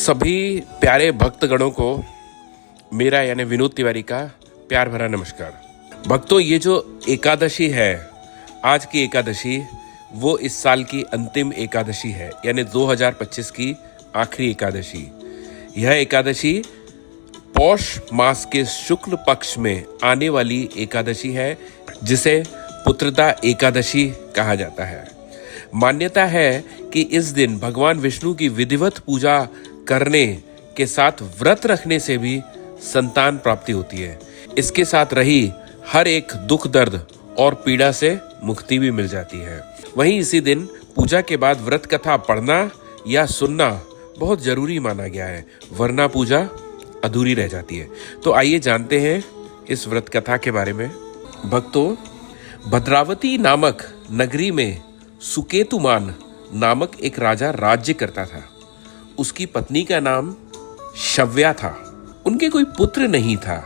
सभी प्यारे भक्तगणों को मेरा यानी विनोद तिवारी का प्यार भरा नमस्कार। भक्तों, ये जो एकादशी है, आज की एकादशी, वो इस साल की अंतिम एकादशी है, यानी 2025 की आखिरी एकादशी। यह एकादशी पौष मास के शुक्ल पक्ष में आने वाली एकादशी है, जिसे पुत्रदा एकादशी कहा जाता है। मान्यता है कि इस दिन भगवान विष्णु की विधिवत पूजा करने के साथ व्रत रखने से भी संतान प्राप्ति होती है। इसके साथ रही हर एक दुख दर्द और पीड़ा से मुक्ति भी मिल जाती है। वहीं इसी दिन पूजा के बाद व्रत कथा पढ़ना या सुनना बहुत जरूरी माना गया है, वरना पूजा अधूरी रह जाती है। तो आइए जानते हैं इस व्रत कथा के बारे में। भक्तों, भद्रावती नामक नगरी में सुकेतुमान नामक एक राजा राज्य करता था। उसकी पत्नी का नाम शव्या था। उनके कोई पुत्र नहीं था।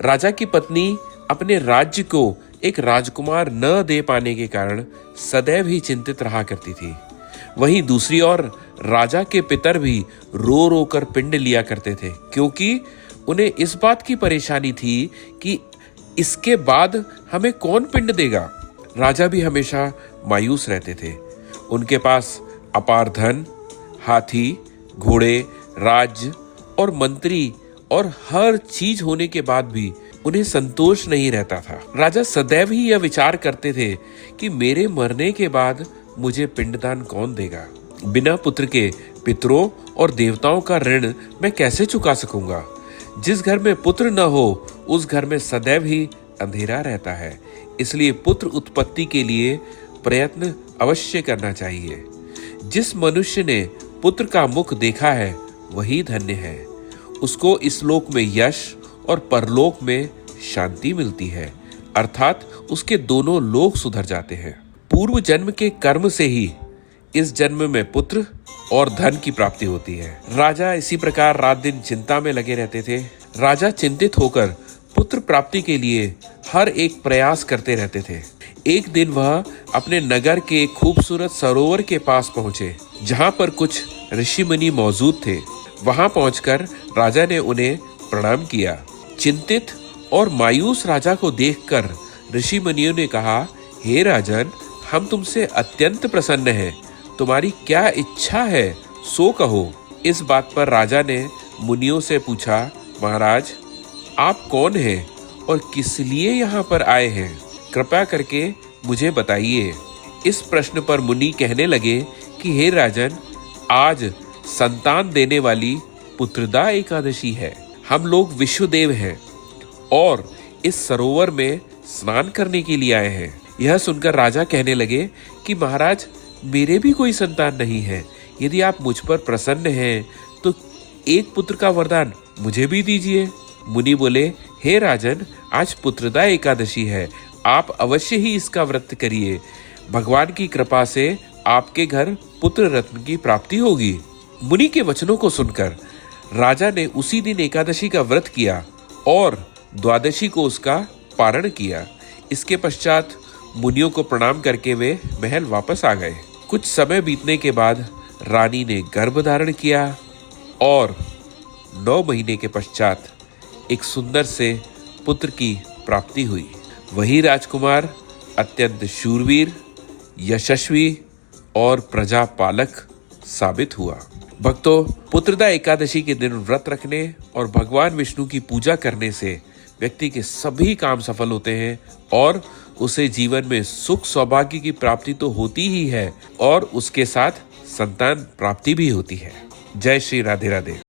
राजा की पत्नी अपने राज्य को एक राजकुमार न दे पाने के कारण सदैव ही चिंतित रहा करती थी। वहीं दूसरी ओर राजा के पितर भी रो रो कर पिंड लिया करते थे, क्योंकि उन्हें इस बात की परेशानी थी कि इसके बाद हमें कौन पिंड देगा। राजा भी हमेशा मायूस रहते थे। उनके पास अपार धन, हाथी, घोड़े, राज्य और मंत्री और हर चीज होने के बाद भी उन्हें संतोष नहीं रहता था। राजा सदैव ही यह विचार करते थे कि मेरे मरने के बाद मुझे पिंडदान कौन देगा। बिना पुत्र के पितरों और देवताओं का ऋण मैं कैसे चुका सकूंगा। जिस घर में पुत्र न हो उस घर में सदैव ही अंधेरा रहता है। इसलिए पुत्र उत्पत्ति के लिए प्रयत्न अवश्य करना चाहिए। जिस मनुष्य ने पुत्र का मुख देखा है वही धन्य है। उसको इस लोक में यश और परलोक में शांति मिलती है, अर्थात उसके दोनों लोक सुधर जाते हैं। पूर्व जन्म के कर्म से ही इस जन्म में पुत्र और धन की प्राप्ति होती है। राजा इसी प्रकार रात दिन चिंता में लगे रहते थे। राजा चिंतित होकर पुत्र प्राप्ति के लिए हर एक प्रयास करते रहते थे। एक दिन वह अपने नगर के खूबसूरत सरोवर के पास पहुंचे, जहां पर कुछ ऋषि मुनि मौजूद थे। वहां पहुंचकर राजा ने उन्हें प्रणाम किया। चिंतित और मायूस राजा को देखकर ऋषि मुनियों ने कहा, हे राजन, हम तुमसे अत्यंत प्रसन्न हैं। तुम्हारी क्या इच्छा है सो कहो। इस बात पर राजा ने मुनियों से पूछा, महाराज, आप कौन हैं और किस लिए यहाँ पर आए हैं? कृपया करके मुझे बताइए। इस प्रश्न पर मुनि कहने लगे कि हे राजन, आज संतान देने वाली पुत्रदा एकादशी है। हम लोग विश्वदेव हैं और इस सरोवर में स्नान करने के लिए आए हैं। यह सुनकर राजा कहने लगे कि महाराज, मेरे भी कोई संतान नहीं है। यदि आप मुझ पर प्रसन्न हैं तो एक पुत्र का वरदान मुझे भी दीजिए। मुनि बोले, हे राजन, आज पुत्रदा एकादशी है। आप अवश्य ही इसका व्रत करिए। भगवान की कृपा से आपके घर पुत्र रत्न की प्राप्ति होगी। मुनि के वचनों को सुनकर राजा ने उसी दिन एकादशी का व्रत किया और द्वादशी को उसका पारण किया। इसके पश्चात मुनियों को प्रणाम करके वे महल वापस आ गए। कुछ समय बीतने के बाद रानी ने गर्भ धारण किया और 9 महीने के पश्चात एक सुंदर से पुत्र की प्राप्ति हुई। वही राजकुमार अत्यंत शूरवीर, यशस्वी और प्रजापालक साबित हुआ। भक्तों, पुत्रदा एकादशी के दिन व्रत रखने और भगवान विष्णु की पूजा करने से व्यक्ति के सभी काम सफल होते हैं और उसे जीवन में सुख सौभाग्य की प्राप्ति तो होती ही है और उसके साथ संतान प्राप्ति भी होती है। जय श्री राधे राधे।